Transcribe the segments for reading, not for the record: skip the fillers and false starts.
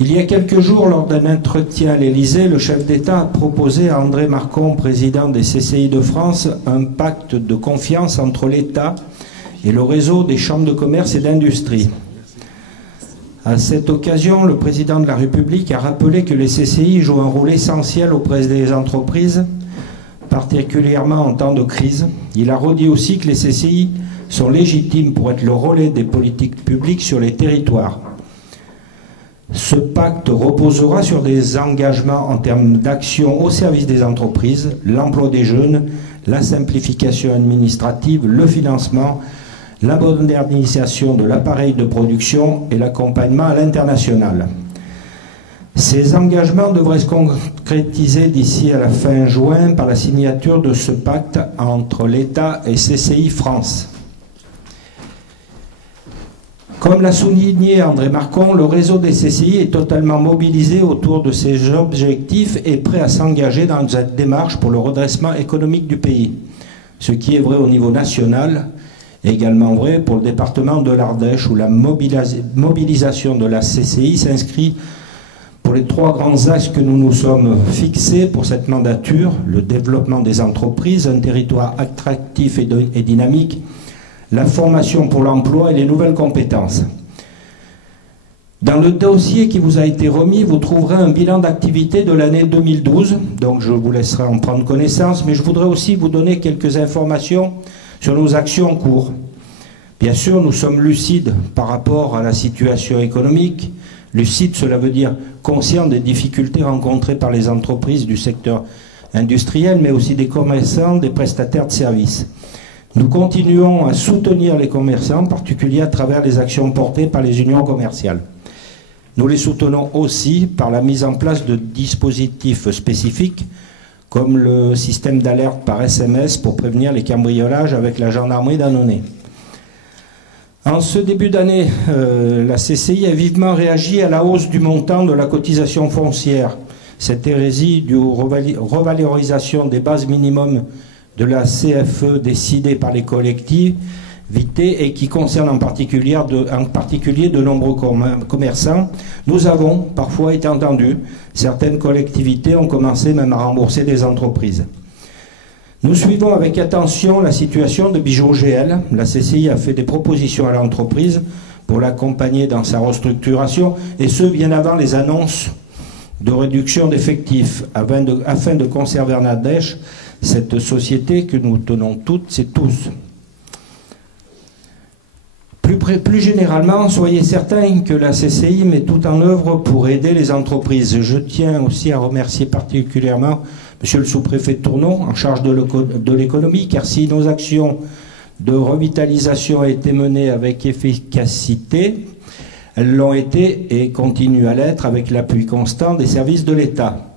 Il y a quelques jours, lors d'un entretien à l'Élysée, le chef d'État a proposé à André Marcon, président des CCI de France, un pacte de confiance entre l'État et le réseau des chambres de commerce et d'industrie. À cette occasion, le président de la République a rappelé que les CCI jouent un rôle essentiel auprès des entreprises, particulièrement en temps de crise. Il a redit aussi que les CCI sont légitimes pour être le relais des politiques publiques sur les territoires. Ce pacte reposera sur des engagements en termes d'action au service des entreprises, l'emploi des jeunes, la simplification administrative, le financement, la modernisation de l'appareil de production et l'accompagnement à l'international. Ces engagements devraient se concrétiser d'ici à la fin juin par la signature de ce pacte entre l'État et CCI France. Comme l'a souligné André Marcon, le réseau des CCI est totalement mobilisé autour de ces objectifs et prêt à s'engager dans cette démarche pour le redressement économique du pays. Ce qui est vrai au niveau national est également vrai pour le département de l'Ardèche, où la mobilisation de la CCI s'inscrit pour les trois grands axes que nous nous sommes fixés pour cette mandature: le développement des entreprises, un territoire attractif et dynamique, la formation pour l'emploi et les nouvelles compétences. Dans le dossier qui vous a été remis, vous trouverez un bilan d'activité de l'année 2012, donc je vous laisserai en prendre connaissance, mais je voudrais aussi vous donner quelques informations sur nos actions en cours. Bien sûr, nous sommes lucides par rapport à la situation économique. Lucide, cela veut dire conscient des difficultés rencontrées par les entreprises du secteur industriel, mais aussi des commerçants, des prestataires de services. Nous continuons à soutenir les commerçants, en particulier à travers les actions portées par les unions commerciales. Nous les soutenons aussi par la mise en place de dispositifs spécifiques, comme le système d'alerte par SMS pour prévenir les cambriolages avec la gendarmerie d'Annonay. En ce début d'année, la CCI a vivement réagi à la hausse du montant de la cotisation foncière. Cette hérésie due aux revalorisations des bases minimums de la CFE décidée par les collectivités et qui concerne en particulier de nombreux commerçants, nous avons parfois été entendus. Certaines collectivités ont commencé même à rembourser des entreprises. Nous suivons avec attention la situation de Bijoux GL. La CCI a fait des propositions à l'entreprise pour l'accompagner dans sa restructuration, et ce bien avant les annonces de réduction d'effectifs, afin de conserver en Ardèche cette société que nous tenons toutes et tous. Plus généralement, soyez certains que la CCI met tout en œuvre pour aider les entreprises. Je tiens aussi à remercier particulièrement Monsieur le sous-préfet de Tournon, en charge de l'économie, car si nos actions de revitalisation ont été menées avec efficacité, elles l'ont été et continuent à l'être avec l'appui constant des services de l'État.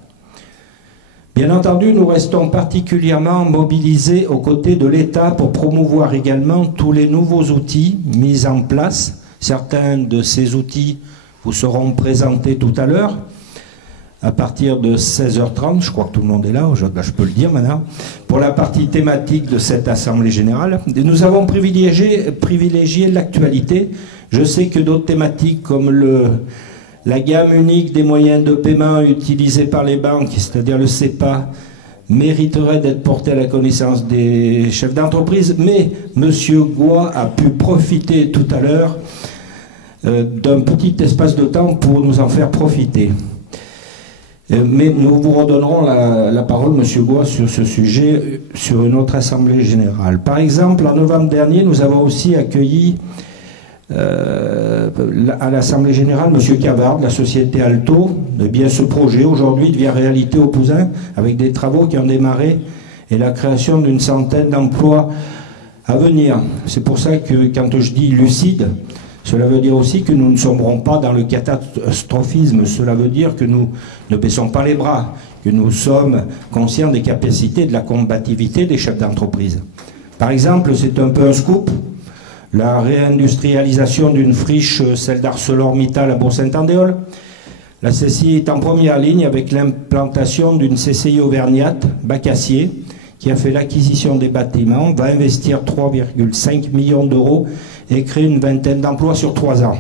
Bien entendu, nous restons particulièrement mobilisés aux côtés de l'État pour promouvoir également tous les nouveaux outils mis en place. Certains de ces outils vous seront présentés tout à l'heure, à partir de 16h30, je crois que tout le monde est là, je peux le dire maintenant, pour la partie thématique de cette Assemblée Générale. Et nous avons privilégié l'actualité. Je sais que d'autres thématiques comme la gamme unique des moyens de paiement utilisés par les banques, c'est-à-dire le CEPA, mériterait d'être porté à la connaissance des chefs d'entreprise, mais M. Goy a pu profiter tout à l'heure d'un petit espace de temps pour nous en faire profiter. Mais nous vous redonnerons la parole, M. Goy, sur ce sujet, sur une autre Assemblée Générale. Par exemple, en novembre dernier, nous avons aussi accueilli à l'Assemblée Générale M. Cavard de la société Alto. Eh bien, ce projet aujourd'hui devient réalité au Pouzin, avec des travaux qui ont démarré et la création d'une centaine d'emplois à venir. C'est pour ça que quand je dis lucide, cela veut dire aussi que nous ne sombrons pas dans le catastrophisme. Cela veut dire que nous ne baissons pas les bras, que nous sommes conscients des capacités de la combativité des chefs d'entreprise. Par exemple, c'est un peu un scoop, la réindustrialisation d'une friche, celle d'ArcelorMittal à Bourg-Saint-Andéol. La CCI est en première ligne avec l'implantation d'une CCI auvergnate, Bacassier, qui a fait l'acquisition des bâtiments, va investir 3,5 millions d'euros et créer une vingtaine d'emplois sur 3 ans.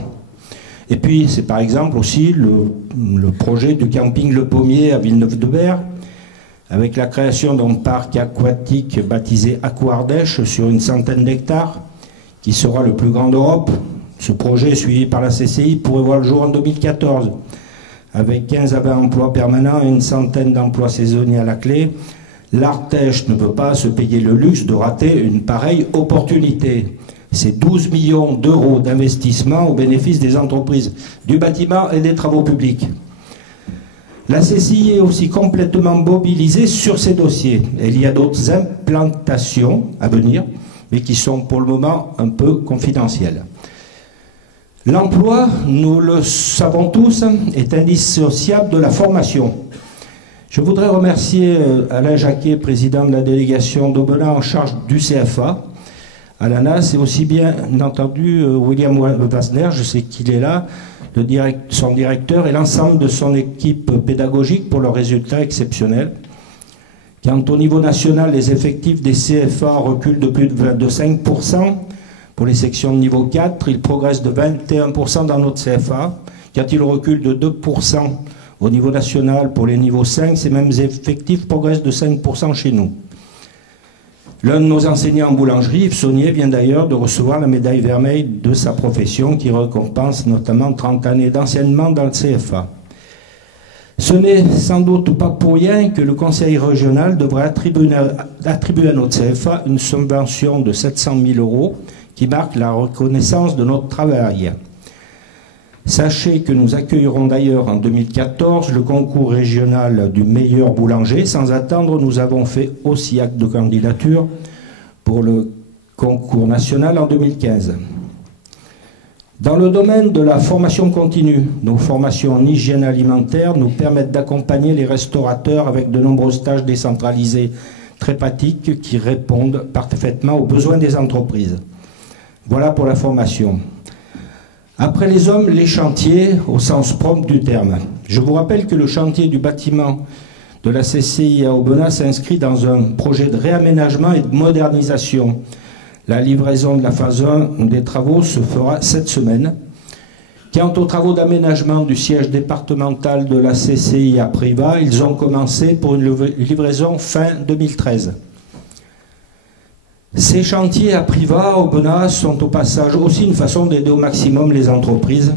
Et puis, c'est par exemple aussi le projet du camping Le Pommier à Villeneuve-de-Berg, avec la création d'un parc aquatique baptisé Aquardèche sur une centaine d'hectares, qui sera le plus grand d'Europe. Ce projet, suivi par la CCI, pourrait voir le jour en 2014, avec 15 à 20 emplois permanents et une centaine d'emplois saisonniers à la clé. L'Ardèche ne peut pas se payer le luxe de rater une pareille opportunité. C'est 12 millions d'euros d'investissement au bénéfice des entreprises du bâtiment et des travaux publics. La CCI est aussi complètement mobilisée sur ces dossiers. Et il y a d'autres implantations à venir, mais qui sont pour le moment un peu confidentielles. L'emploi, nous le savons tous, est indissociable de la formation. Je voudrais remercier Alain Jacquet, président de la délégation d'Aubenas en charge du CFA, à l'ANAS, et aussi bien entendu William Wasner, je sais qu'il est là, son directeur et l'ensemble de son équipe pédagogique pour leurs résultats exceptionnels. Quant au niveau national, les effectifs des CFA reculent de plus de 5%. Pour les sections de niveau 4, ils progressent de 21% dans notre CFA. Quand ils reculent de 2% au niveau national pour les niveaux 5, ces mêmes effectifs progressent de 5% chez nous. L'un de nos enseignants en boulangerie, Yves Saunier, vient d'ailleurs de recevoir la médaille vermeille de sa profession qui récompense notamment 30 années d'enseignement dans le CFA. Ce n'est sans doute pas pour rien que le Conseil régional devrait attribuer à notre CFA une subvention de 700 000 € qui marque la reconnaissance de notre travail. Sachez que nous accueillerons d'ailleurs en 2014 le concours régional du meilleur boulanger. Sans attendre, nous avons fait aussi acte de candidature pour le concours national en 2015. Dans le domaine de la formation continue, nos formations en hygiène alimentaire nous permettent d'accompagner les restaurateurs avec de nombreux stages décentralisés très pratiques qui répondent parfaitement aux besoins des entreprises. Voilà pour la formation. Après les hommes, les chantiers au sens propre du terme. Je vous rappelle que le chantier du bâtiment de la CCI à Aubenas s'inscrit dans un projet de réaménagement et de modernisation. La livraison de la phase 1 des travaux se fera cette semaine. Quant aux travaux d'aménagement du siège départemental de la CCI à Privas, ils ont commencé pour une livraison fin 2013. Ces chantiers à Privas, Aubenas, sont au passage aussi une façon d'aider au maximum les entreprises.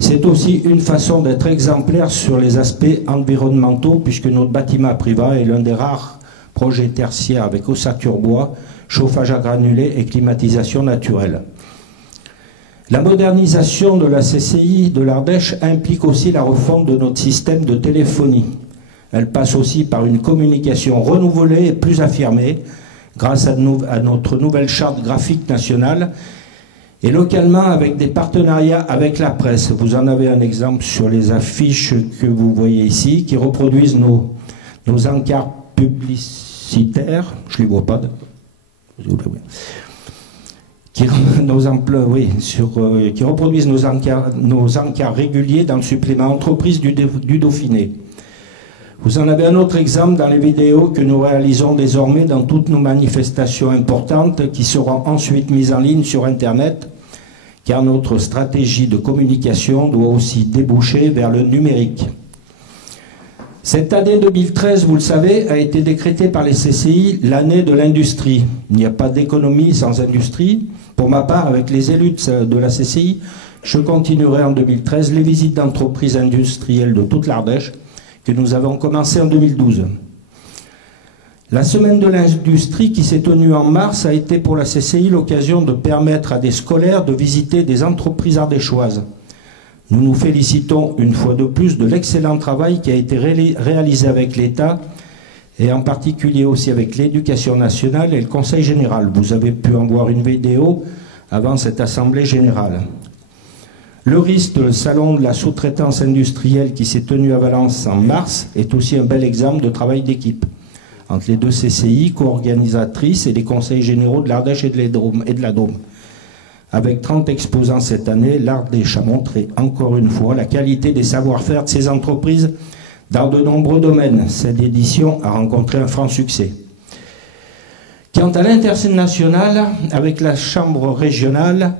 C'est aussi une façon d'être exemplaire sur les aspects environnementaux, puisque notre bâtiment à Privas est l'un des rares projets tertiaires avec ossature bois, chauffage à granulés et climatisation naturelle. La modernisation de la CCI de l'Ardèche implique aussi la refonte de notre système de téléphonie. Elle passe aussi par une communication renouvelée et plus affirmée, grâce à notre nouvelle charte graphique nationale, et localement avec des partenariats avec la presse. Vous en avez un exemple sur les affiches que vous voyez ici, qui reproduisent nos encarts publicitaires. Je ne les vois pas. Qui reproduisent nos encarts réguliers dans le supplément entreprise du Dauphiné. Vous en avez un autre exemple dans les vidéos que nous réalisons désormais dans toutes nos manifestations importantes qui seront ensuite mises en ligne sur Internet, car notre stratégie de communication doit aussi déboucher vers le numérique. Cette année 2013, vous le savez, a été décrétée par les CCI l'année de l'industrie. Il n'y a pas d'économie sans industrie. Pour ma part, avec les élus de la CCI, je continuerai en 2013 les visites d'entreprises industrielles de toute l'Ardèche que nous avons commencé en 2012. La semaine de l'industrie qui s'est tenue en mars a été pour la CCI l'occasion de permettre à des scolaires de visiter des entreprises ardéchoises. Nous nous félicitons une fois de plus de l'excellent travail qui a été réalisé avec l'État et en particulier aussi avec l'Éducation nationale et le Conseil général. Vous avez pu en voir une vidéo avant cette Assemblée générale. Le RIST, le salon de la sous-traitance industrielle qui s'est tenu à Valence en mars, est aussi un bel exemple de travail d'équipe entre les deux CCI, co-organisatrices, et les conseils généraux de l'Ardèche et de la Drôme. Avec 30 exposants cette année, l'Ardèche a montré encore une fois la qualité des savoir-faire de ces entreprises dans de nombreux domaines. Cette édition a rencontré un franc succès. Quant à l'international, avec la Chambre régionale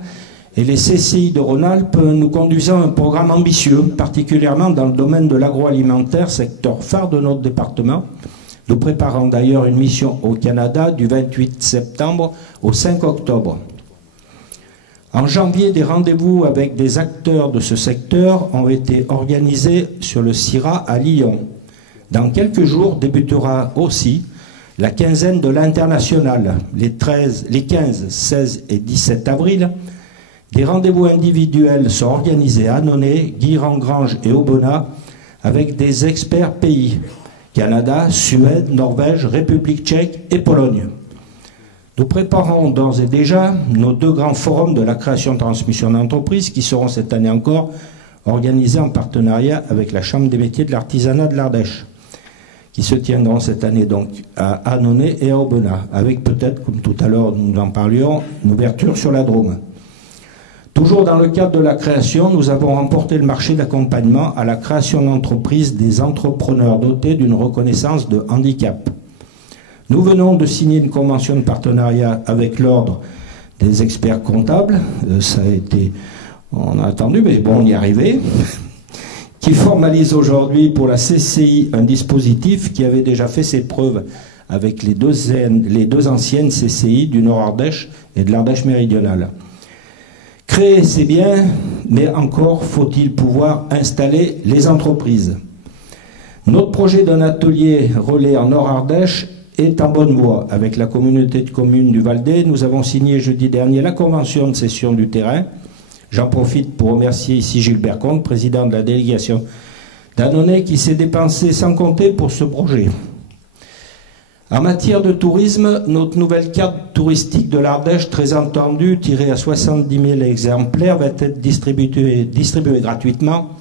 et les CCI de Rhône-Alpes nous conduisant un programme ambitieux, particulièrement dans le domaine de l'agroalimentaire, secteur phare de notre département. Nous préparons d'ailleurs une mission au Canada du 28 septembre au 5 octobre. En janvier, des rendez-vous avec des acteurs de ce secteur ont été organisés sur le CIRA à Lyon. Dans quelques jours débutera aussi la quinzaine de l'International, les 15, 16 et 17 avril. Des rendez-vous individuels sont organisés à Annonay, Guilherand-Granges et Aubenas avec des experts pays, Canada, Suède, Norvège, République tchèque et Pologne. Nous préparons d'ores et déjà nos 2 grands forums de la création-transmission d'entreprise qui seront cette année encore organisés en partenariat avec la Chambre des métiers de l'artisanat de l'Ardèche, qui se tiendront cette année donc à Annonay et à Aubenas, avec peut-être, comme tout à l'heure nous en parlions, une ouverture sur la Drôme. Toujours dans le cadre de la création, nous avons remporté le marché d'accompagnement à la création d'entreprises des entrepreneurs dotés d'une reconnaissance de handicap. Nous venons de signer une convention de partenariat avec l'Ordre des experts comptables. Ça a été, on a attendu, mais bon, on y est arrivé. Qui formalise aujourd'hui pour la CCI un dispositif qui avait déjà fait ses preuves avec les deux anciennes CCI du Nord-Ardèche et de l'Ardèche méridionale. Créer, c'est bien, mais encore faut-il pouvoir installer les entreprises. Notre projet d'un atelier relais en Nord-Ardèche est en bonne voie. Avec la communauté de communes du Val-d'Aie, nous avons signé jeudi dernier la convention de cession du terrain. J'en profite pour remercier ici Gilbert Comte, président de la délégation d'Annonay, qui s'est dépensé sans compter pour ce projet. En matière de tourisme, notre nouvelle carte touristique de l'Ardèche, très entendue, tirée à 70 000 exemplaires, va être distribuée gratuitement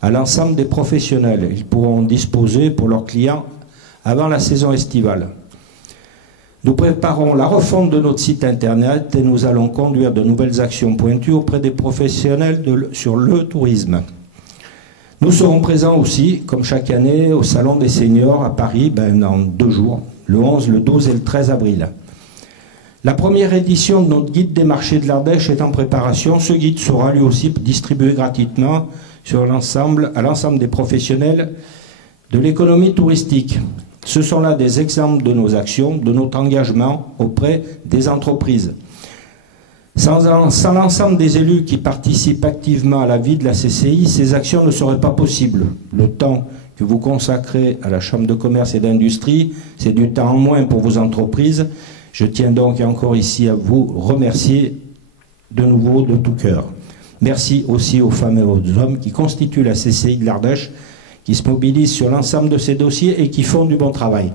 à l'ensemble des professionnels. Ils pourront disposer pour leurs clients avant la saison estivale. Nous préparons la refonte de notre site internet et nous allons conduire de nouvelles actions pointues auprès des professionnels sur le tourisme. Nous serons présents aussi, comme chaque année, au Salon des Seniors à Paris, dans 2 jours, le 11, le 12 et le 13 avril. La première édition de notre guide des marchés de l'Ardèche est en préparation. Ce guide sera lui aussi distribué gratuitement à l'ensemble des professionnels de l'économie touristique. Ce sont là des exemples de nos actions, de notre engagement auprès des entreprises. Sans l'ensemble des élus qui participent activement à la vie de la CCI, ces actions ne seraient pas possibles. Le temps que vous consacrez à la Chambre de commerce et d'industrie, c'est du temps en moins pour vos entreprises. Je tiens donc encore ici à vous remercier de nouveau de tout cœur. Merci aussi aux femmes et aux hommes qui constituent la CCI de l'Ardèche, qui se mobilisent sur l'ensemble de ces dossiers et qui font du bon travail.